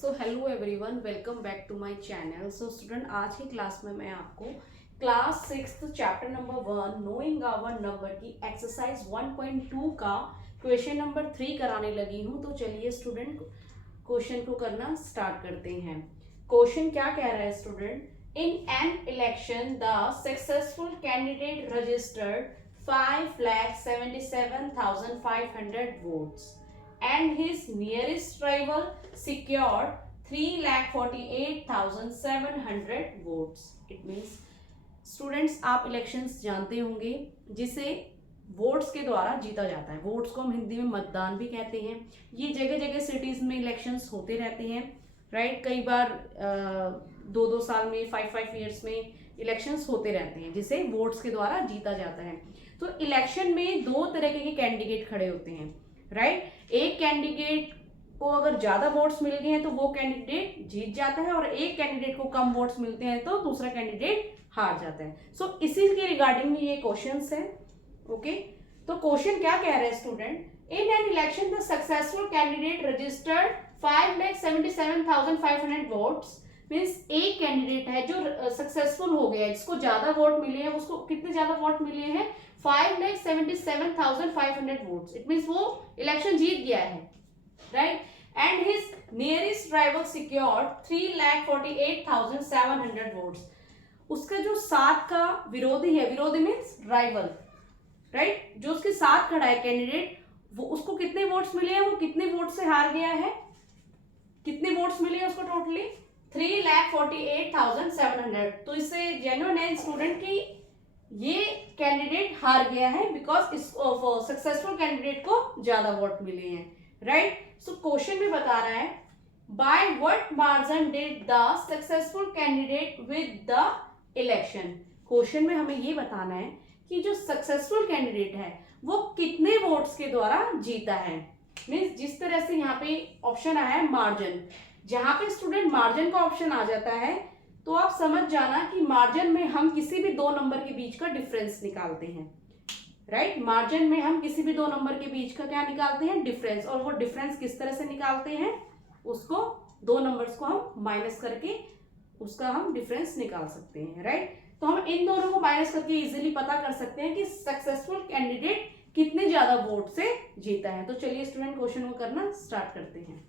So hello everyone, welcome back to my channel. So student, आज की class में मैं आपको class 6 chapter number 1 knowing our number की एक्सरसाइज 1.2 का क्वेश्चन नंबर 3 कराने लगी हूँ। तो चलिए स्टूडेंट, क्वेश्चन को करना स्टार्ट करते हैं। क्वेश्चन क्या कह रहा है student? In an election the successful candidate registered 5,77,500 votes and his nearest rival secured 3,48,700 votes. It means students, आप इलेक्शंस जानते होंगे जिसे वोट्स के द्वारा जीता जाता है। वोट्स को हम हिंदी में मतदान भी कहते हैं। ये जगह जगह सिटीज में इलेक्शंस होते रहते हैं, राइट। कई बार 2-2 साल में 5-5 ईयर्स में इलेक्शंस होते रहते हैं जिसे वोट्स के द्वारा जीता जाता है। तो इलेक्शन में दो तरह के कैंडिडेट खड़े होते हैं, राइट। एक कैंडिडेट को अगर ज्यादा वोट्स मिल गए हैं तो वो कैंडिडेट जीत जाता है, और एक कैंडिडेट को कम वोट्स मिलते हैं तो दूसरा कैंडिडेट हार जाता है। सो इसी के रिगार्डिंग में ये क्वेश्चंस है। ओके, तो क्वेश्चन क्या कह रहे हैं student? In an election the successful candidate registered 5,77,500 votes. Means एक कैंडिडेट है जो सक्सेसफुल हो गया है, जिसको ज्यादा वोट मिले हैं। उसको कितने ज्यादा वोट मिले हैं? 5,77,500 वोट्स। इट मीन्स वो इलेक्शन जीत गया है, right. And his nearest rival secured 3,48,700 votes. उसका जो साथ का विरोधी है, विरोधी मीन्स राइवल, राइट, जो उसके साथ खड़ा है कैंडिडेट, वो उसको कितने वोट्स मिले हैं? वो कितने वोट से हार गया है? कितने वोट्स मिले हैं उसको? टोटली 3,48,700। तो इससे जेन्युइन है स्टूडेंट की ये कैंडिडेट हार गया है बिकॉज इस सक्सेसफुल कैंडिडेट को ज्यादा वोट मिले हैं, राइट। सो क्वेश्चन में बता रहा है by what margin did the successful candidate with the election. Question में हमें ये बताना है कि जो सक्सेसफुल कैंडिडेट है वो कितने वोट्स के द्वारा जीता है। मीन्स जिस तरह से यहाँ पे ऑप्शन आया है मार्जिन, जहां पे स्टूडेंट मार्जिन का ऑप्शन आ जाता है तो आप समझ जाना कि मार्जिन में हम किसी भी दो नंबर के बीच का डिफरेंस निकालते हैं, राइट। मार्जिन में हम किसी भी दो नंबर के बीच का क्या निकालते हैं? डिफरेंस। और वो डिफरेंस किस तरह से निकालते हैं? उसको दो नंबर्स को हम माइनस करके उसका हम डिफरेंस निकाल सकते हैं, राइट। तो हम इन दोनों को माइनस करके इजीली पता कर सकते हैं कि सक्सेसफुल कैंडिडेट कितने ज्यादा वोट से जीता है। तो चलिए स्टूडेंट, क्वेश्चन को करना स्टार्ट करते हैं।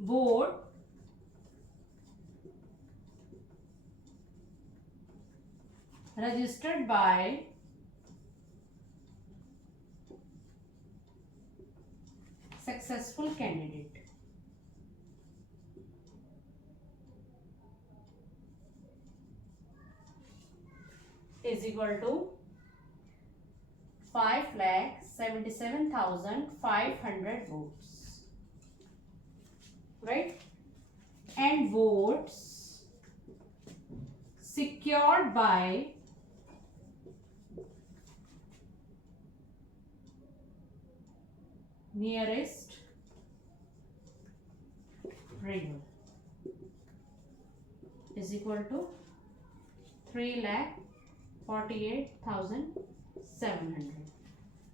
Vote registered by successful candidate is equal to 5,77,500 votes, right? And votes secured by nearest rival is equal to 3,48,700,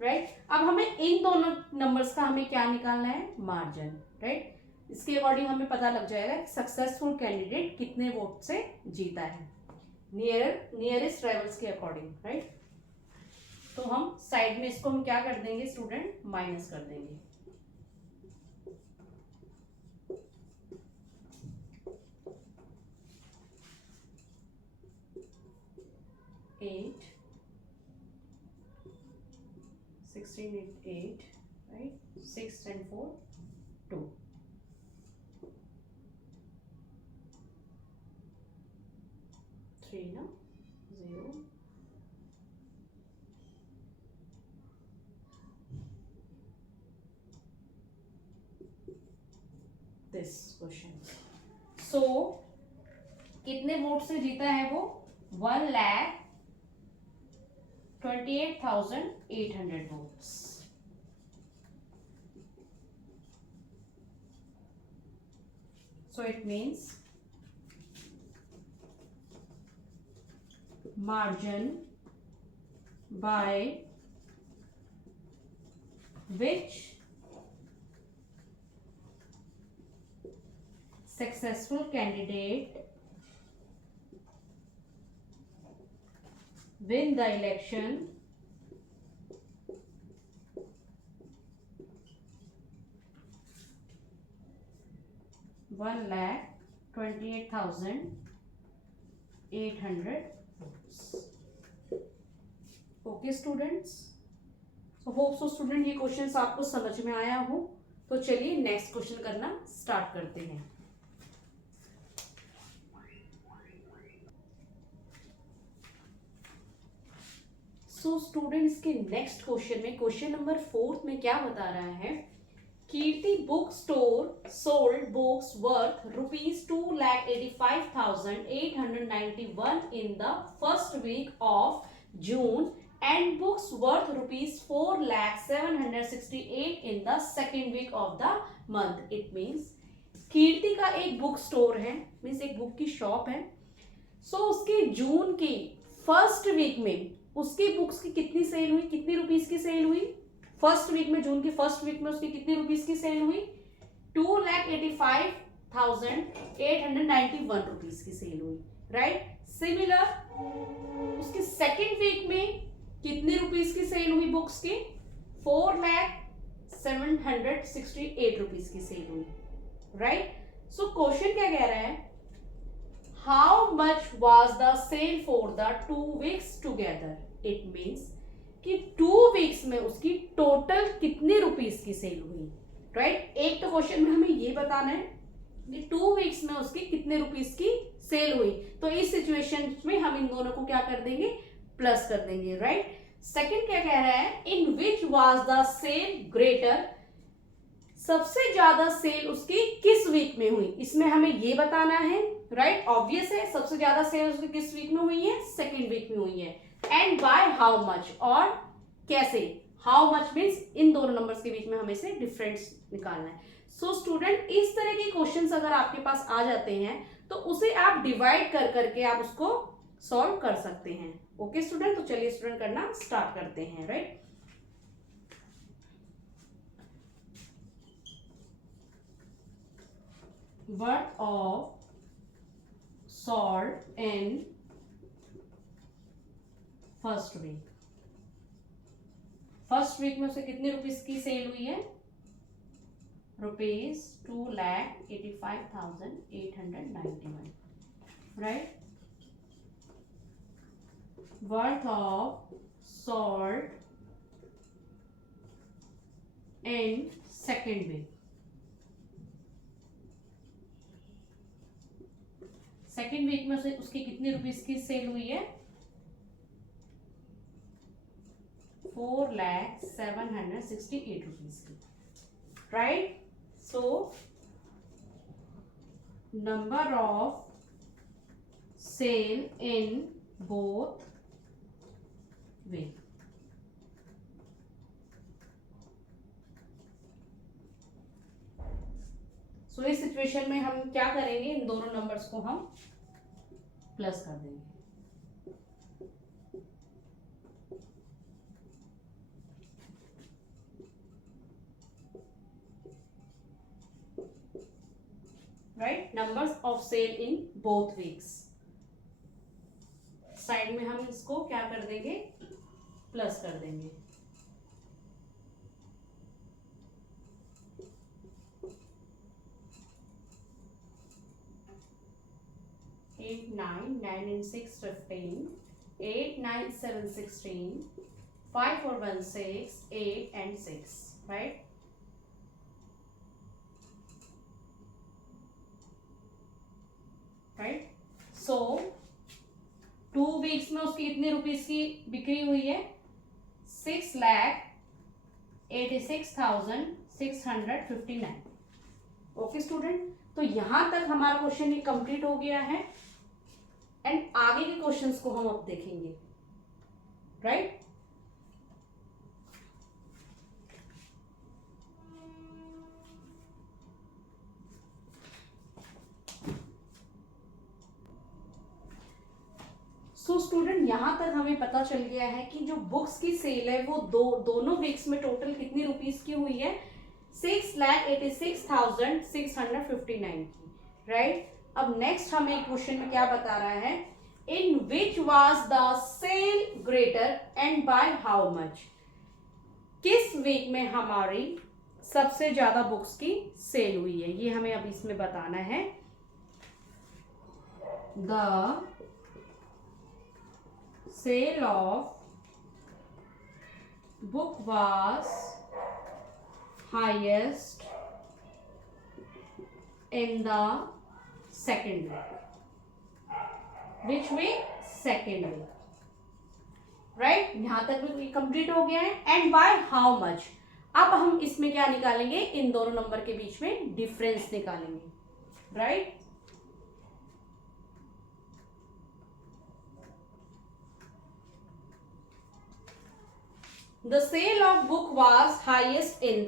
right. अब हमें इन दोनों नंबर्स का हमें क्या निकालना है? Margin, right. इसके अकॉर्डिंग हमें पता लग जाएगा कि सक्सेसफुल कैंडिडेट कितने वोट से जीता है नियरेस्ट राइवल्स के अकॉर्डिंग, राइट। तो हम साइड में इसको हम क्या कर देंगे स्टूडेंट? माइनस कर देंगे। Eight 16 8, right. 6 and 4 2। ना 0 दिस क्वेश्चन। सो कितने वोट से जीता है वो? 1,28,800 votes. So it means margin by which successful candidate win the election $1,28,800 votes. Okay students, so hope so student ये क्वेश्चंस आपको समझ में आया हो। तो चलिए नेक्स्ट क्वेश्चन करना स्टार्ट करते हैं। सो स्टूडेंट इसके नेक्स्ट क्वेश्चन में क्वेश्चन नंबर 4 में क्या बता रहा है, Kirti book store sold books worth ₹2,85,891 in the first week of June and books worth ₹4,07,68 in the second week of the month. It means कीर्ति का एक बुक स्टोर है, मीन्स एक बुक की शॉप है। सो उसके जून की फर्स्ट वीक में उसकी बुक्स की कितनी सेल हुई, कितनी रुपीस की सेल हुई? फर्स्ट वीक में, जून की फर्स्ट वीक में उसकी कितनी रुपीस की सेल हुई? 2,85,891 रुपीस की सेल हुई, राइट। सिमिलर उसके सेकेंड वीक में कितने रुपीस की सेल हुई बुक्स की? 4,07,68 रुपीस की सेल हुई, राइट। सो क्वेश्चन क्या कह रहा है, how much was the sale for the 2 weeks together. It means कि 2 weeks में उसकी टोटल कितने रुपीस की सेल हुई, राइट। एक तो क्वेश्चन में हमें ये बताना है कि 2 weeks में उसकी कितने रुपीस की सेल हुई। तो इस सिचुएशन में हम इन दोनों को क्या कर देंगे, प्लस कर देंगे, राइट। सेकंड क्या कह रहा है, in which was the sale greater, सबसे ज्यादा सेल उसकी किस वीक में हुई, इसमें हमें ये बताना है, राइट। ऑब्वियस है, सबसे ज्यादा सेल उसकी किस वीक में हुई है? सेकेंड वीक में हुई है। एंड बाय हाउ मच, और कैसे। हाउ मच मीन्स इन दोनों नंबर्स के बीच में हमें से डिफरेंस निकालना है। सो स्टूडेंट, इस तरह के क्वेश्चंस अगर आपके पास आ जाते हैं तो उसे आप डिवाइड कर करके आप उसको सॉल्व कर सकते हैं। ओके स्टूडेंट, तो चलिए स्टूडेंट करना स्टार्ट करते हैं, right. Worth of salt in first week. First week में उसे कितने रुपीस की सेल हुई है? ₹2,85,891, right. Worth of salt in second week. Second week में उसे उसकी कितनी रुपीस की सेल हुई है? 4,07,68 रुपीस की, right. So number of sale in both way. So इस सिचुएशन में हम क्या करेंगे, इन दोनों नंबर्स को हम प्लस कर देंगे, right. Numbers of sale in both weeks, side में हम इसको क्या कर देंगे, प्लस कर देंगे। Eight nine, 9 and 6 15, 8 9 7 16, 5 4 1 6, 8 and 6, right। Right. So 2 weeks में उसकी कितनी रुपीस की बिक्री हुई है? 6,86,659। ओके स्टूडेंट, तो यहां तक हमारा क्वेश्चन ये कंप्लीट हो गया है एंड आगे के क्वेश्चंस को हम अब देखेंगे, राइट। सो स्टूडेंट, यहां तक हमें पता चल गया है कि जो बुक्स की सेल है वो दोनों वीक्स में टोटल कितनी रुपीस की हुई है? 6,86,659 की, राइट। अब नेक्स्ट हमें क्वेश्चन में क्या बता रहा है, in which was the sale greater and by how much. किस वीक में हमारी सबसे ज्यादा बुक्स की सेल हुई है, ये हमें अब इसमें बताना है। The sale of book was highest in the second week, which week? Second week, right? यहां तक भी कंप्लीट हो गया है। एंड बाय हाउ मच, अब हम इसमें क्या निकालेंगे, इन दोनों नंबर के बीच में डिफरेंस निकालेंगे, right. The sale of book was highest in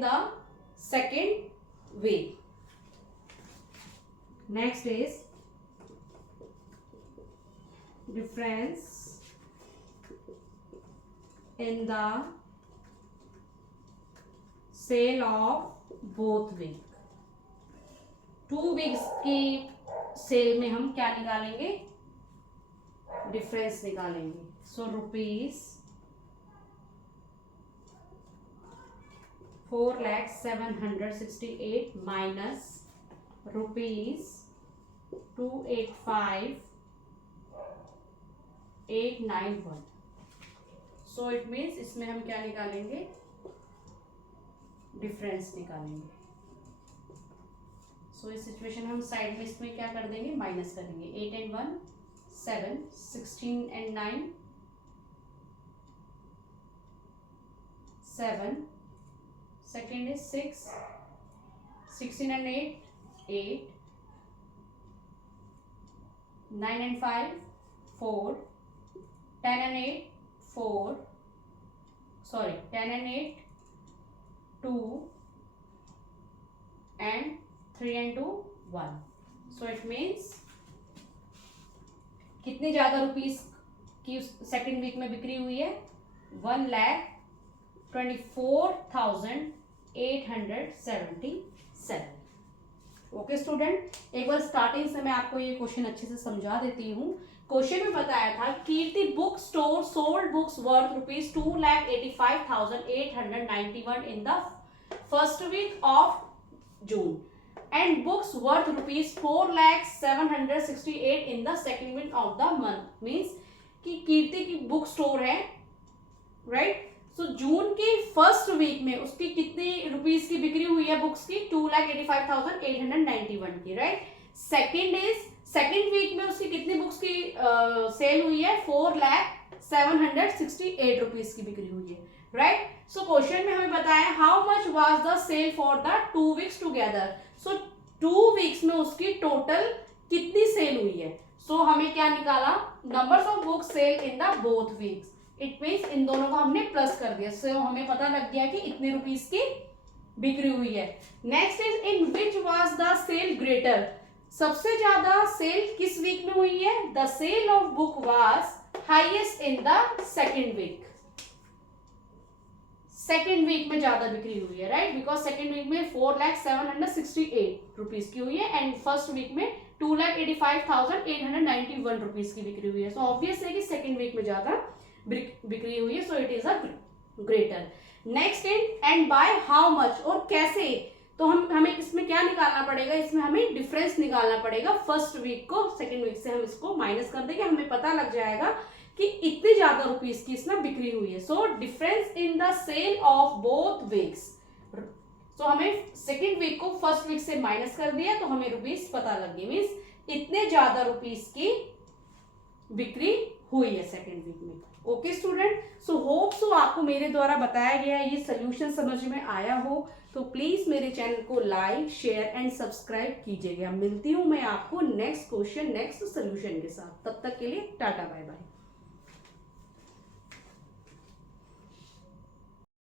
the second week. Next is difference in the sale of both week. 2 weeks की सेल में हम क्या निकालेंगे, डिफरेंस निकालेंगे। So rupees 4,07,68 minus rupees 285,891। So it means इसमें हम क्या निकालेंगे, डिफरेंस निकालेंगे। सो इस सिचुएशन हम साइड में इसमें क्या कर देंगे, माइनस करेंगे। 8 and 1 7, 16 and 9 7, second is 6, 16 and 8 8, 9 and 5 4, 10 and 8 4, sorry 10 and 8 2 and 3 and 2 1. So it means कितनी ज्यादा रुपीस की सेकेंड वीक में बिक्री हुई है, 1,24,877। ओके स्टूडेंट, एक बार स्टार्टिंग से मैं आपको ये क्वेश्चन अच्छे से समझा देती हूँ। क्वेश्चन में बताया था Kirti book store sold books worth ₹2,85,891 in the first week of June and books worth ₹4,07,68 in the second week of the month. means कि कीर्ति की बुक स्टोर है, राइट। सो जून की फर्स्ट वीक में उसकी कितनी रुपीस की बिक्री हुई है बुक्स की, 2,85,891 की, राइट। सेकेंड वीक में उसकी कितनी बुक्स की सेल हुई है, 4,07,68 रुपीस की बिक्री हुई है, राइट। सो क्वेश्चन में हमें बताया how much was the sale for the 2 weeks together. So 2 weeks में उसकी टोटल कितनी सेल हुई है। सो हमें क्या निकाला, numbers of book sale in the both weeks. It means इन दोनों को हमने प्लस कर दिया। सो हमें पता लग गया कि इतने रुपीस की बिक्री हुई है। Next is in which was the sale greater, सबसे ज्यादा सेल किस वीक में हुई है, the sale of book was highest in the second week. Second week में ज्यादा बिक्री हुई है, राइट, बिकॉज सेकेंड वीक में 4,07,68 रुपीस की हुई है एंड फर्स्ट वीक में 2,85,891 रुपीस की बिक्री हुई है। सो ऑब्वियस है कि सेकेंड वीक में ज्यादा बिक्री हुई है। So it is a greater. Next and by how much, और कैसे, तो हमें इसमें क्या निकालना पड़ेगा, इसमें हमें डिफरेंस निकालना पड़ेगा। फर्स्ट वीक को सेकेंड वीक से हम इसको माइनस कर देंगे, हमें पता लग जाएगा कि इतनी ज्यादा रुपीस की इसमें बिक्री हुई है। So difference in the sale of both weeks. So हमें सेकेंड वीक को फर्स्ट वीक से माइनस कर दिया तो हमें रुपीस पता लग गई, मीन्स इतने ज्यादा रुपीस की बिक्री हुई है सेकेंड वीक में। Okay student, so hope so आपको मेरे द्वारा बताया गया ये सोल्यूशन समझ में आया हो। तो प्लीज मेरे चैनल को लाइक शेयर एंड सब्सक्राइब कीजिएगा। मिलती हूं मैं आपको नेक्स्ट क्वेश्चन नेक्स्ट सोल्यूशन के साथ। तब तक के लिए टाटा बाय बाय।